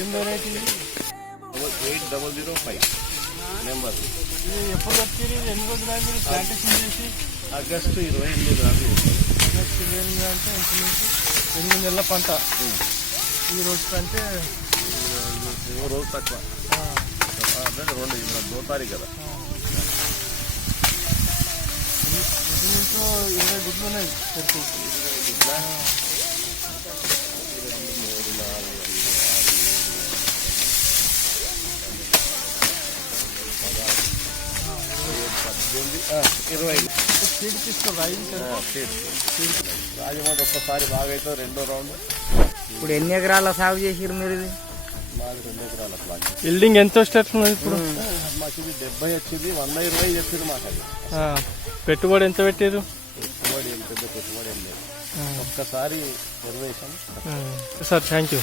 ఏం variety? 8005 number. ఇది ఎప్పుడు వచ్చి ఎన్ని రోజులు అయింది ప్లాంటేషన్ చేసి? ఆగస్టు 28 దాకా. ఆగస్టు 28 అంటే ఇంచుమించు 8 నెలల పంట. ఈ రోజు కంటే రోజు తక్కువ అంటే 2 తారీఖు కదా. ఇంచుమించు 20 గుడ్లు ఉన్నాయి చెరుకు. 20 గుడ్ల 20 సీడ్ తీసుకోవాలి. రాజమండ్రి ఒక్కసారి బాగా అయితే 2వ రౌండ్. ఇప్పుడు ఎన్ని ఎకరాల సాగు చేసిరు మీరు? ఇది మాది 2 ఎకరాల ప్లాన్. బిల్డింగ్ ఎంత వచ్చేస్తున్నది ఇప్పుడు? మాకు ఇది 70 వచ్చింది. 120 చెప్పింది మాకు. అది పెట్టుబడి ఎంత పెట్టారు? పెట్టుబడి ఏం పెద్ద పెట్టుబడి ఏం లేదు. ఒక్కసారి నిర్వేశం. Sir thank you.